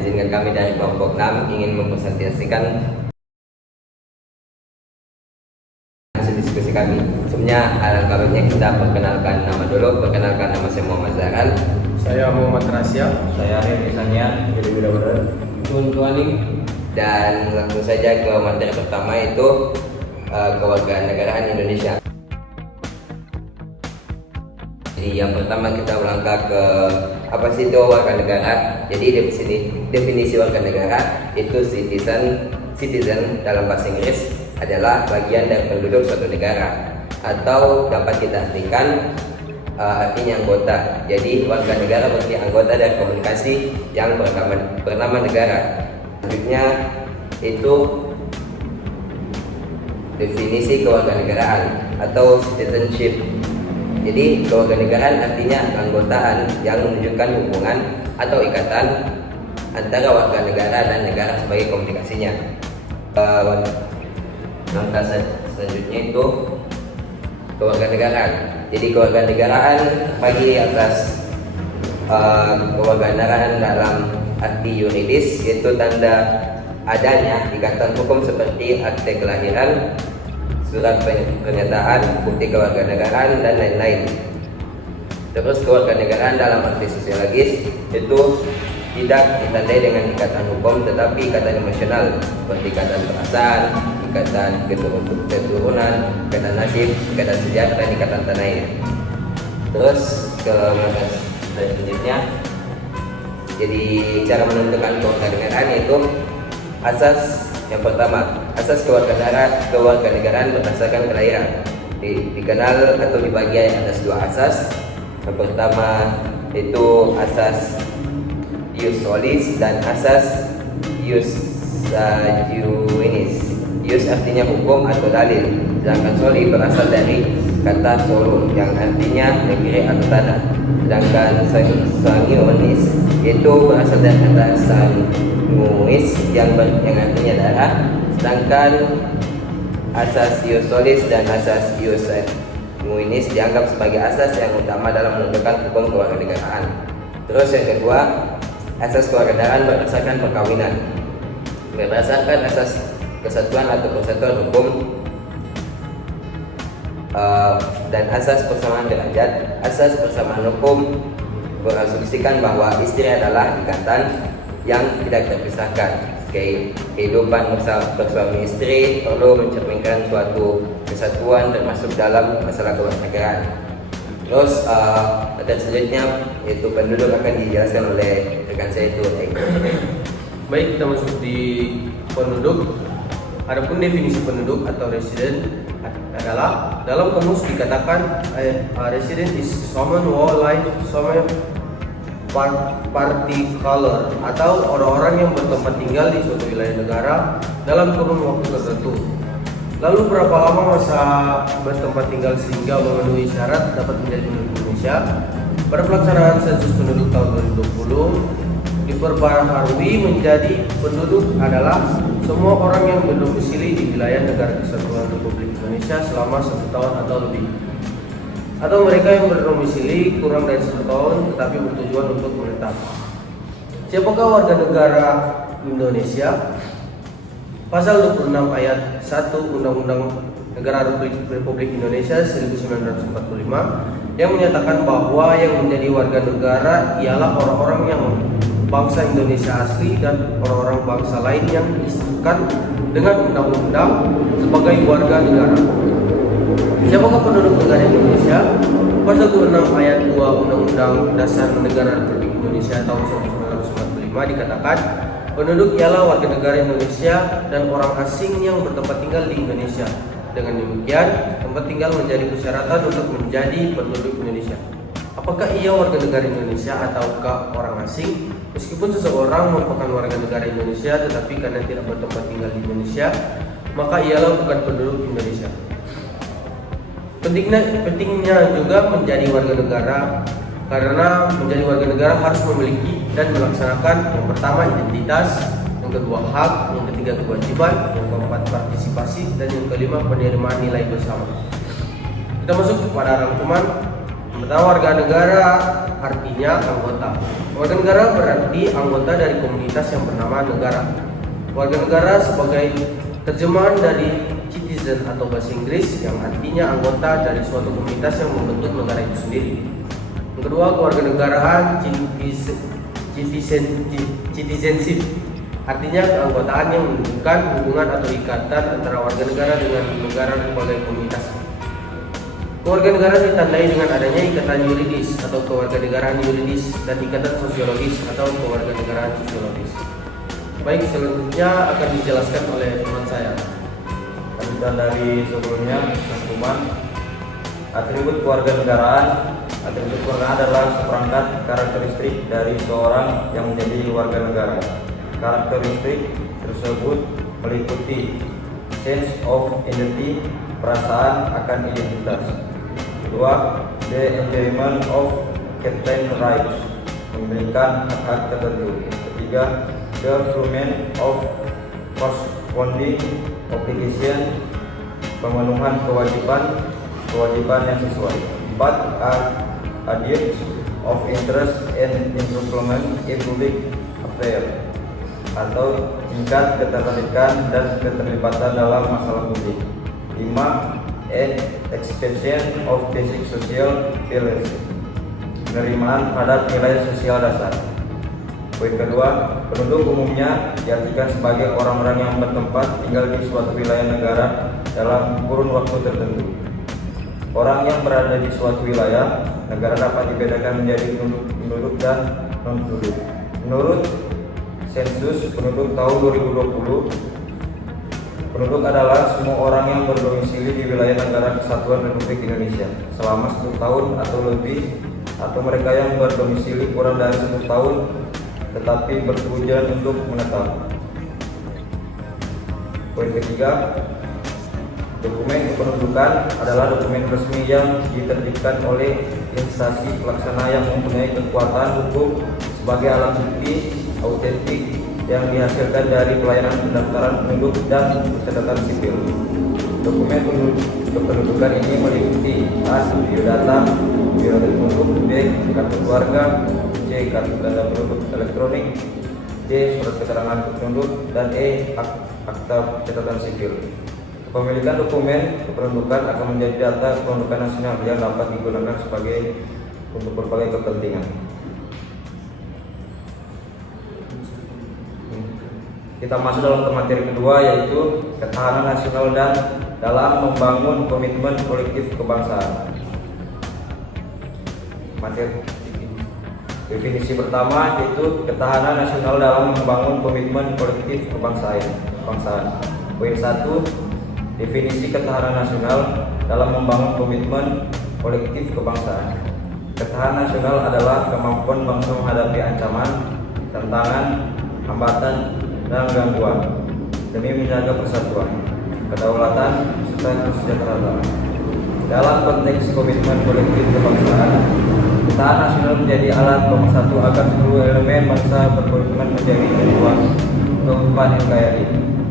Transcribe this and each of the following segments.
izinkan kami dari kelompok 6 ingin mempresentasikan hasil diskusi kami. Sebelumnya, alangkah baiknya kita perkenalkan nama dulu. Perkenalkan, nama saya Muhammad Zahran. Saya Muhammad Rasya. Saya misalnya jadi benar-benar Tuaning. Dan langsung saja ke materi pertama, yaitu kewarganegaraan Indonesia. Jadi yang pertama kita melangkah ke apa sih itu warga negara. Jadi definisi warga negara itu citizen dalam bahasa Inggris adalah bagian dari penduduk suatu negara, atau dapat kita artikan artinya anggota. Jadi warga negara berarti anggota dari komunikasi yang bernama negara. Selanjutnya itu definisi kewarganegaraan atau citizenship. Jadi kewarganegaraan artinya anggotaan yang menunjukkan hubungan atau ikatan antara warga negara dan negara sebagai komunikasinya. Langkah selanjutnya itu kewarganegaraan. Jadi kewarganegaraan bagi atas kewarganegaraan dalam arti yuridis, yaitu tanda adanya ikatan hukum seperti akte kelahiran, surat pernyataan, bukti kewarganegaraan, dan lain-lain. Terus kewarganegaraan dalam arti sosiologis itu tidak ditandai dengan ikatan hukum, tetapi ikatan emosional seperti ikatan perasaan, ikatan keturunan, ikatan nasib, ikatan sejarah, dan ikatan tanah air. Terus ke selanjutnya, jadi cara menentukan kewarganegaraan yaitu asas. Yang pertama, asas kewarganegaraan berdasarkan kelahiran. Dikenal atau dibagi atas dua asas. Yang pertama itu asas ius solis dan asas ius iuris. Ius artinya hukum atau dalil, sedangkan soli berasal dari kata solum yang artinya negeri atau tanah. Sedangkan sanguinis itu berasal dari kata sanguis yang artinya darah. Sedangkan asas ius solis dan asas ius sanguinis dianggap sebagai asas yang utama dalam menentukan hukum kewarganegaraan. Terus yang kedua, asas kewarganegaraan berdasarkan perkawinan. Berdasarkan asas kesatuan atau persatuan hukum dan asas persamaan derajat. Asas persamaan hukum berasumsikan bahwa istri adalah ikatan yang tidak terpisahkan. Kehidupan bersuami istri perlu mencerminkan suatu kesatuan termasuk dalam masalah kewarganegaraan. Terus materi selanjutnya yaitu penduduk akan dijelaskan oleh rekan saya itu. Baik, kita masuk di penduduk. Adapun definisi penduduk atau resident adalah dalam kamus dikatakan resident is someone who live somewhere particular atau orang-orang yang bertempat tinggal di suatu wilayah negara dalam kurun waktu tertentu. Lalu berapa lama masa bertempat tinggal sehingga memenuhi syarat dapat menjadi penduduk Indonesia? Pada pelaksanaan sensus penduduk tahun 2020 diperbaharui menjadi penduduk adalah semua orang yang berdomisili di wilayah negara kesatuan Republik Indonesia selama 1 tahun atau lebih, atau mereka yang berdomisili kurang dari 1 tahun tetapi bertujuan untuk menetap. Siapakah warga negara Indonesia? Pasal 26 ayat 1 Undang-Undang Negara Republik Indonesia 1945 yang menyatakan bahwa yang menjadi warga negara ialah orang-orang yang bangsa Indonesia asli dan orang-orang bangsa lain yang disahkan dengan undang-undang sebagai warga negara. Siapakah penduduk negara Indonesia? Pasal 26 ayat 2 Undang-Undang Dasar Negara Republik Indonesia tahun 1945 dikatakan penduduk ialah warga negara Indonesia dan orang asing yang bertempat tinggal di Indonesia. Dengan demikian, tempat tinggal menjadi persyaratan untuk menjadi penduduk Indonesia. Apakah ia warga negara Indonesia ataukah orang asing? Meskipun seseorang merupakan warga negara Indonesia tetapi karena tidak bertempat tinggal di Indonesia, maka ialah bukan penduduk Indonesia. Pentingnya juga menjadi warga negara karena menjadi warga negara harus memiliki dan melaksanakan yang pertama identitas, yang kedua hak, yang ketiga kewajiban, yang keempat partisipasi, dan yang kelima penerimaan nilai bersama. Kita masuk kepada rangkuman Pertama, warga negara artinya anggota. Warga negara berarti anggota dari komunitas yang bernama negara. Warga negara sebagai terjemahan dari citizen atau bahasa Inggris yang artinya anggota dari suatu komunitas yang membentuk negara itu sendiri. Yang kedua, kewarganegaraan citizenship artinya keanggotaan yang menunjukkan hubungan atau ikatan antara warga negara dengan negara sebagai komunitas. Kewarganegaraan ditandai dengan adanya ikatan yuridis atau kewarganegaraan yuridis dan ikatan sosiologis atau kewarganegaraan sosiologis. Baik, selanjutnya akan dijelaskan oleh teman saya. Lanjutan dari sebelumnya, rangkuman atribut kewarganegaraan. Atribut kewarganegaraan adalah seperangkat karakteristik dari seorang yang menjadi warga negara. Karakteristik tersebut meliputi sense of identity, perasaan akan identitas. Kedua, the enjoyment of certain rights, memiliki hak-hak tertentu. Ketiga, the fulfillment of corresponding obligation, pemenuhan kewajiban yang sesuai. Empat, a debt of interest and involvement in public affairs, atau tingkat ketertarikan dan keterlibatan dalam masalah publik. 5. An expression of basic social values, penerimaan terhadap nilai sosial dasar. Poin kedua, penduduk umumnya diartikan sebagai orang-orang yang bertempat tinggal di suatu wilayah negara dalam kurun waktu tertentu. Orang yang berada di suatu wilayah negara dapat dibedakan menjadi penduduk dan non-penduduk. Menurut sensus penduduk tahun 2020, penduduk adalah semua orang yang berdomisili di wilayah negara kesatuan Republik Indonesia selama 10 tahun atau lebih, atau mereka yang berdomisili kurang dari 10 tahun tetapi bertujuan untuk menetap. Poin ketiga, dokumen kependudukan adalah dokumen resmi yang diterbitkan oleh instansi pelaksana yang mempunyai kekuatan hukum sebagai alat bukti autentik yang dihasilkan dari pelayanan pendaftaran penduduk dan pencatatan sipil. Dokumen kependudukan ini meliputi A. Biodata, biodata penduduk, B. Kartu keluarga, C. Kartu tanda penduduk elektronik, D. Surat keterangan penduduk, dan E. Akta catatan sipil. Kepemilikan dokumen kependudukan akan menjadi data kependudukan nasional yang dapat digunakan untuk berbagai kepentingan. Kita masuk dalam materi kedua, yaitu ketahanan nasional dan dalam membangun komitmen kolektif kebangsaan. Materi definisi pertama yaitu ketahanan nasional dalam membangun komitmen kolektif kebangsaan. Poin 1, definisi ketahanan nasional dalam membangun komitmen kolektif kebangsaan. Ketahanan nasional adalah kemampuan bangsa menghadapi ancaman, tantangan, hambatan, dan gangguan demi menjaga persatuan, kedaulatan, serta kesejahteraan. Dalam konteks komitmen kolektif kebangsaan, ketahanan nasional menjadi alat pemersatu agar seluruh elemen bangsa berkomitmen menjadi keutuhan NKRI.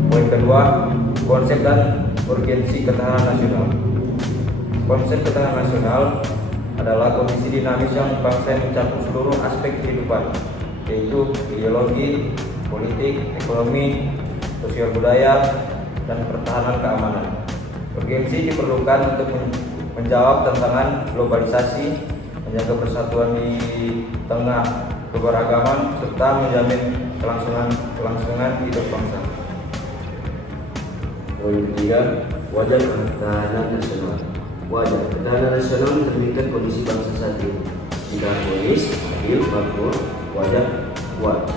Poin kedua, konsep dan urgensi ketahanan nasional. Konsep ketahanan nasional adalah kondisi dinamis yang bangsa yang mencakup seluruh aspek kehidupan, yaitu ideologi, politik, ekonomi, sosial budaya, dan pertahanan keamanan. Urgensi diperlukan untuk menjawab tantangan globalisasi, menjaga persatuan di tengah keberagaman, serta menjamin kelangsungan hidup bangsa. Poin ketiga, wajah ketahanan nasional. Wajah ketahanan nasional mencerminkan kondisi bangsa saat ini. Jika harmonis, adil, makmur, wajah kuat.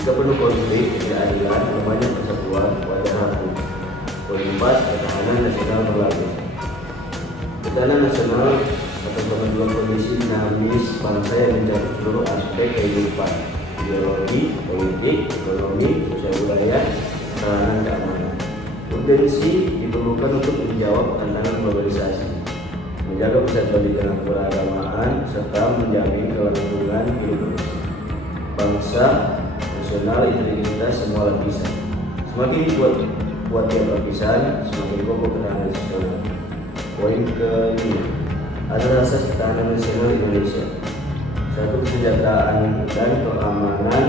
Jika penuh konflik, ketidakadilan, lemahnya persatuan, wajah rapuh. Poin 4, ketahanan nasional berlapis. Ketahanan nasional atau kemenjuan kondisi dinamis bangsa yang mencakup seluruh aspek kehidupan, ideologi, politik, ekonomi, sosial budaya, pertahanan keamanan. Urgensi diperlukan untuk menjawab tantangan globalisasi, menjaga persatuan di tengah keberagaman, serta menjamin kelangsungan hidup bangsa nasional, integritas semua lapisan. Semakin kuat tiap lapisan, semakin kokoh ketahanan nasional. Poin ke-5, adalah asas ketahanan nasional Indonesia. Satu, kesejahteraan dan keamanan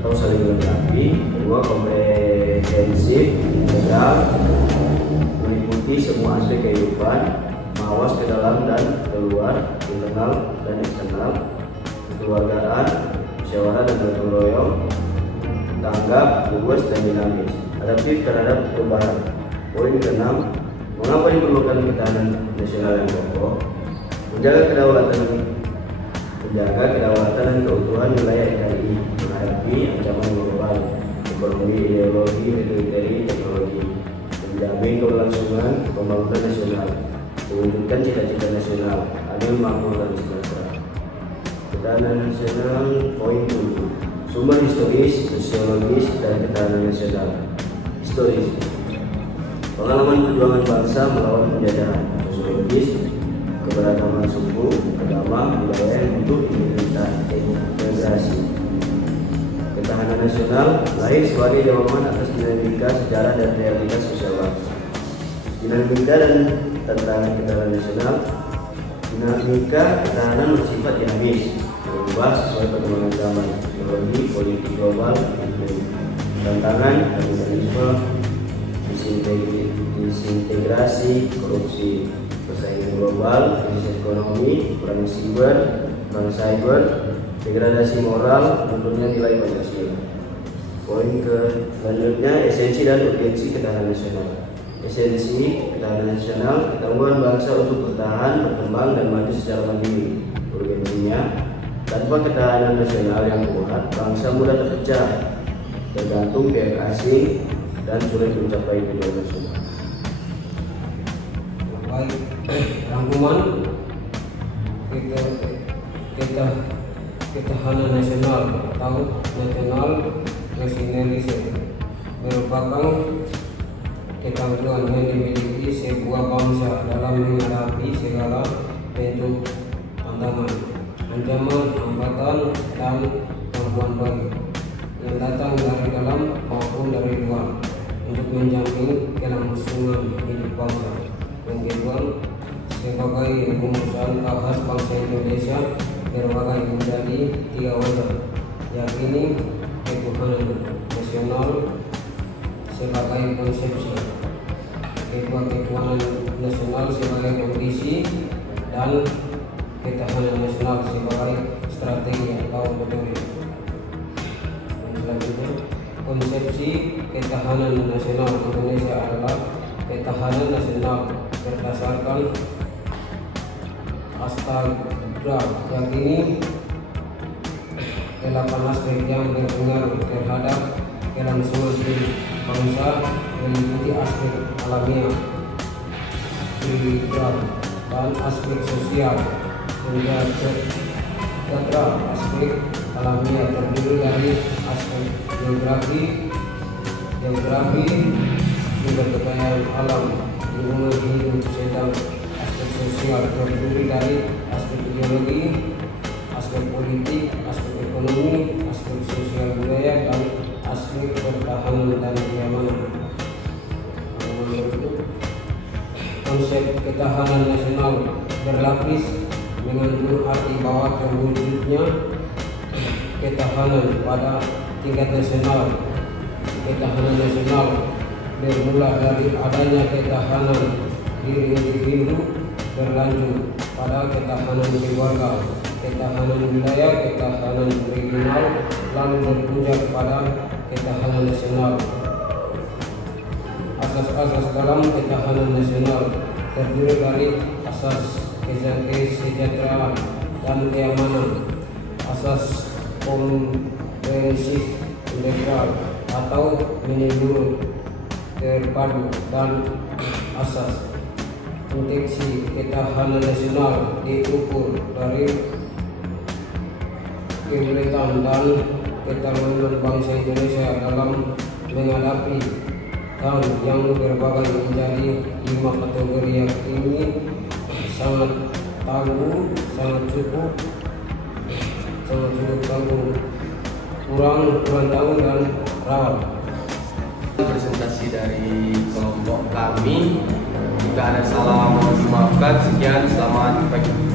atau saling melengkapi. Kedua, komprehensif, integral, meliputi semua aspek kehidupan, mawas ke dalam dan keluar, internal dan eksternal, kekeluargaan, musyawarah dan gotong royong, tanggap, luas dan dinamis, adaptif terhadap perubahan. Poin ke-6, mengapa diperlukan ketahanan nasional yang kokoh? Menjaga kedaulatan dan keutuhan wilayah NKRI menghadapi ancaman global, ekonomi, ideologi, militer, teknologi, menjamin keberlangsungan pembangunan nasional, mewujudkan cita-cita nasional, adil, makmur, dan sejahtera. Ketahanan nasional. Poin 7, sumber historis, sosiologis, dan ketahanan nasional. Historis, pengalaman perjuangan bangsa melawan penjajahan. Sosiologis, keberagaman suku, agama, budaya untuk integrasi. Ketahanan nasional lahir sebagai jawaban atas dinamika sejarah dan realitas sosial bangsa. Dinamika dan tantangan ketahanan nasional. Dinamika ketahanan bersifat dinamis, berubah sesuai perkembangan zaman, teknologi, politik global, iklim. Tantangan kapitalisme, disintegrasi, korupsi, persaingan global, krisis ekonomi, perang cyber, degradasi moral, menurunnya nilai Pancasila. Poin selanjutnya, esensi dan urgensi ketahanan nasional. Esensi ketahanan nasional, ketangguhan bangsa untuk bertahan, berkembang, dan maju secara mandiri. Urgensinya, tanpa ketahanan nasional yang kuat, bangsa mudah terpecah, tergantung pihak asing, dan sulit mencapai tujuan nasional. Baik, rangkuman ketahanan nasional atau national nationalism merupakan ketangguhan yang dimiliki sebuah bangsa dalam menghadapi segala bentuk ancaman, hambatan, dan gangguan baik yang datang dari dalam maupun dari luar untuk menjamin kelangsungan hidup bangsa. Yang kedua, sebagai rumusan khas bangsa Indonesia berbagai menjadi 3 wadah, yakni ketahanan nasional sebagai konsepsi, ketahanan nasional sebagai kondisi, dan ketahanan nasional sebagai strategi atau metode. Selanjutnya, konsepsi ketahanan nasional Indonesia adalah ketahanan nasional berdasarkan astaga, yakni 8 aspek yang berpengaruh terhadap kelangsungan hidup bangsa, meliputi aspek alamiah, spiritual, dan aspek sosial. Hingga aspek alamiah terdiri dari aspek geografi, sumber kekayaan alam, lingkungan hidup, sedang aspek sosial terdiri dari aspek ideologi, aspek politik, aspek ekonomi, aspek sosial budaya, dan aspek pertahanan dan keamanan. Konsep ketahanan nasional berlapis mengandung arti bahwa terwujudnya ketahanan pada tingkat nasional. Ketahanan nasional bermula dari adanya ketahanan diri individu, berlanjut pada ketahanan keluarga, ketahanan wilayah, ketahanan regional, lalu berpuncak pada ketahanan nasional. Asas-asas dalam ketahanan nasional terdiri dari asas kesejahteraan dan keamanan, asas komprehensif integral atau menyeluruh terpadu, dan asas proteksi. Ketahanan nasional diukur dari keuletan dan ketangguhan bangsa Indonesia dalam menghadapi tantangan yang berbagai menjadi 5 kategori, yakni sangat tangguh, sangat cukup tangguh, kurang tangguh, dan rawan. Presentasi dari kelompok kami Jika ada salah mohon dimaafkan. Sekian, selamat pagi.